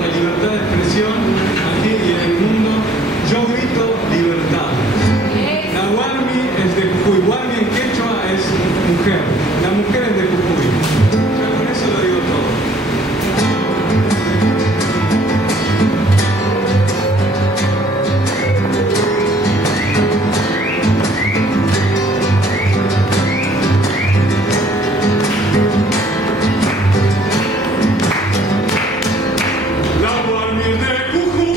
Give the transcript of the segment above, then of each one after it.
la libertad de expresión aquí y en el mundo, yo grito libertad. Nahualmi es de Jujuy, Walmi en quechua es mujer, la mujer es de Jujuy. Ya con eso lo digo todo. La Walmi es de Jujuy.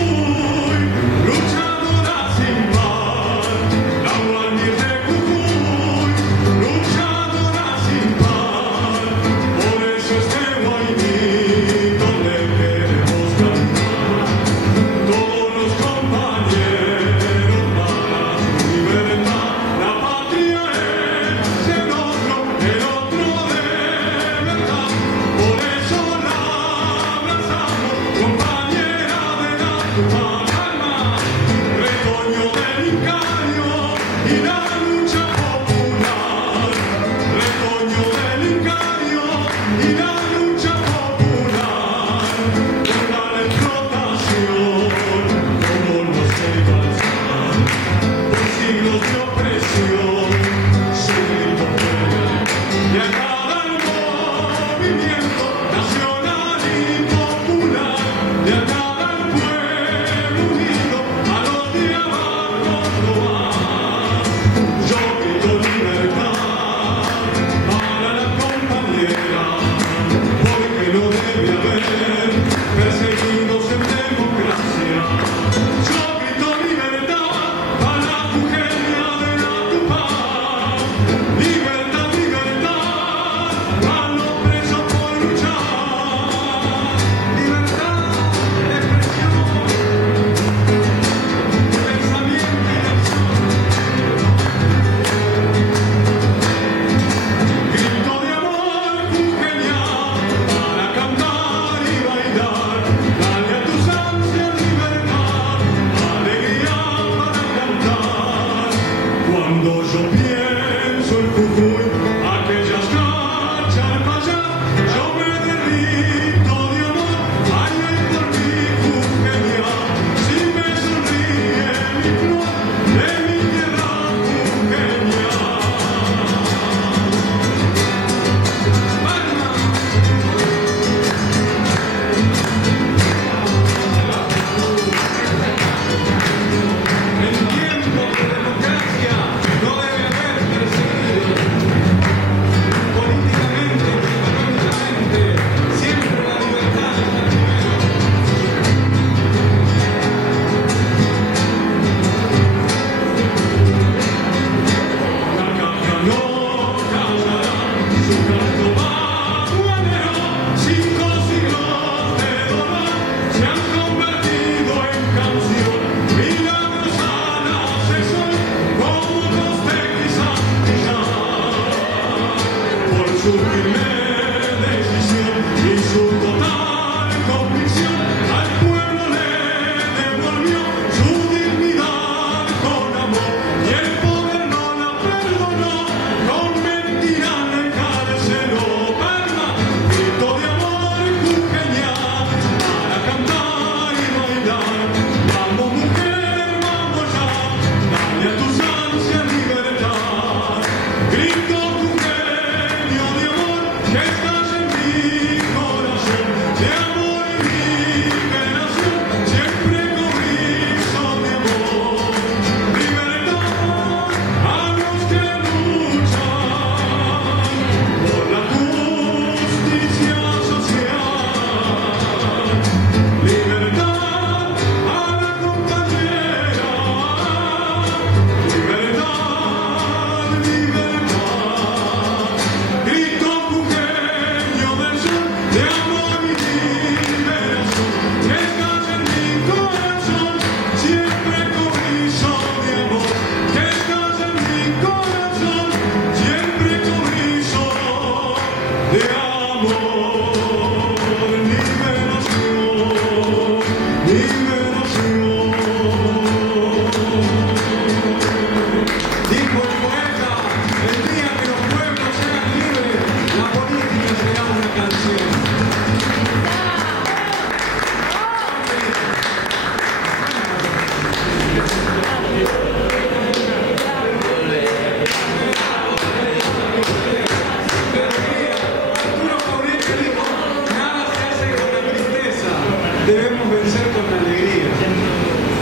debemos vencer con alegría.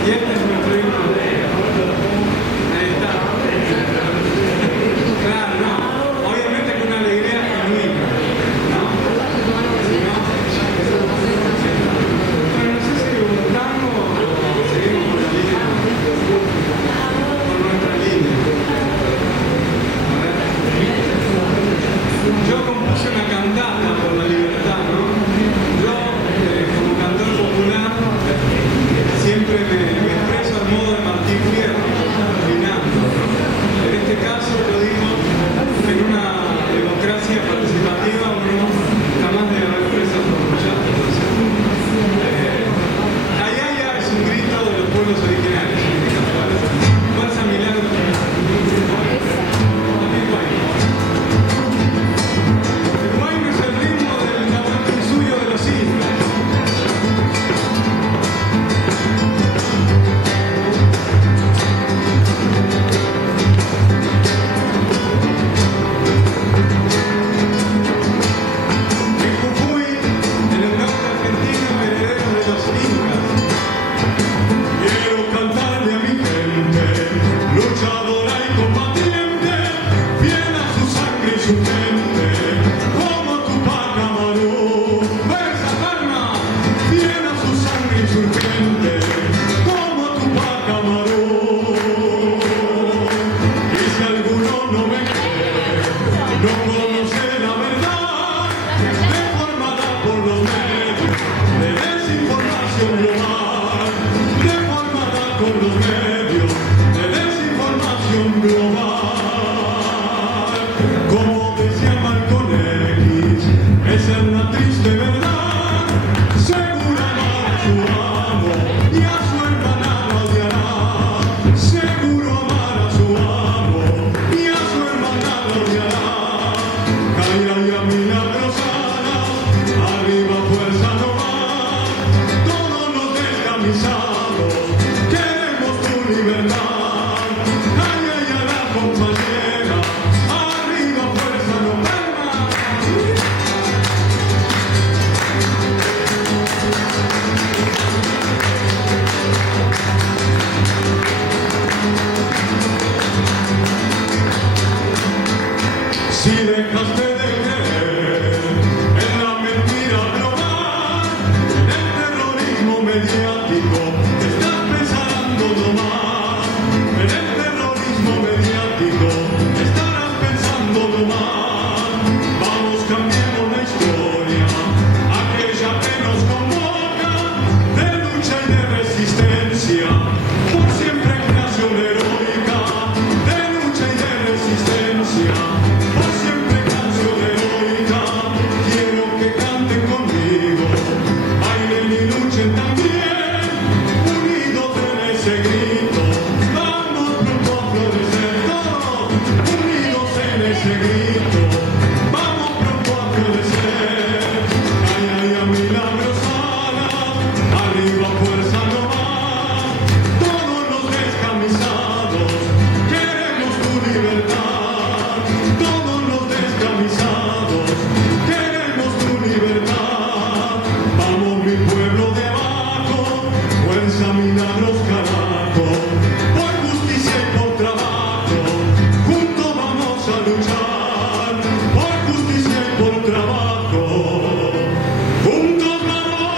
Y este es nuestro himno de ahí está. Claro, no. Obviamente con una alegría genuina, ¿no? Bueno, no sé si un tango o seguimos por la línea. Por nuestra línea. A ver. Yo compuse una cantata por la libertad, ¿no? Yo, como cantor popular, siempre me expreso al modo de Martín Fierro, opinando, ¿no? En este caso, lo digo, en una democracia participativa uno jamás debe haber presas por muchas cosas. Ayaya es un grito de los pueblos originarios. Fuerza Milagros. También Guayno. El Guayno es el ritmo del Tahuantinsuyo de los indios. En Jujuy, en el norte argentino, herederos de los incas. Quiero cantarle a mi gente, luchadora y combatiente, fiel a su sangre y su gente, como Tupac Amaru. ¡Versa, palma! Fiel a su sangre y su gente, como Tupac Amaru. Y si alguno no me cree, no conoce la verdad, deformada por los medios de desinformación global, deformada por los medios de desinformación global. Como decía Malcolm X, esa es la triste verdad, seguro amar a su amo y a su hermana lo odiará, seguro amar a su amo y a su hermana lo odiará. Caira y a milagrosana, arriba fuerza no más, todos los descamisados queremos tu libertad. Ay, ay, a la compañera, arriba fuerza no más. Si dejaste de creer en la mentira global, en el terrorismo mediático, estás pensando nomás. En el terrorismo mediático, estarás pensando nomás. Vamos, cambiemos la historia, aquella que nos convoca, de lucha y de resistencia, por siempre creación heroica, de lucha y de resistencia. Por siempre canción heroica, quiero que canten conmigo, bailen y luchen también, unidos en ese grito, vamos pronto a florecer todos, unidos en ese grito, vamos pronto a florecer. Ay, ay, a milagrosana, arriba fuerza no más, todos los descamisados, queremos tu libertad, todos los descamisados, queremos tu libertad. Vamos mi pueblo de abajo, fuerza milagros carajo, por justicia y por trabajo, juntos vamos a luchar, por justicia y por trabajo, juntos vamos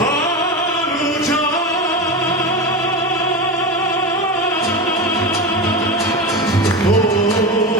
a luchar. Oh.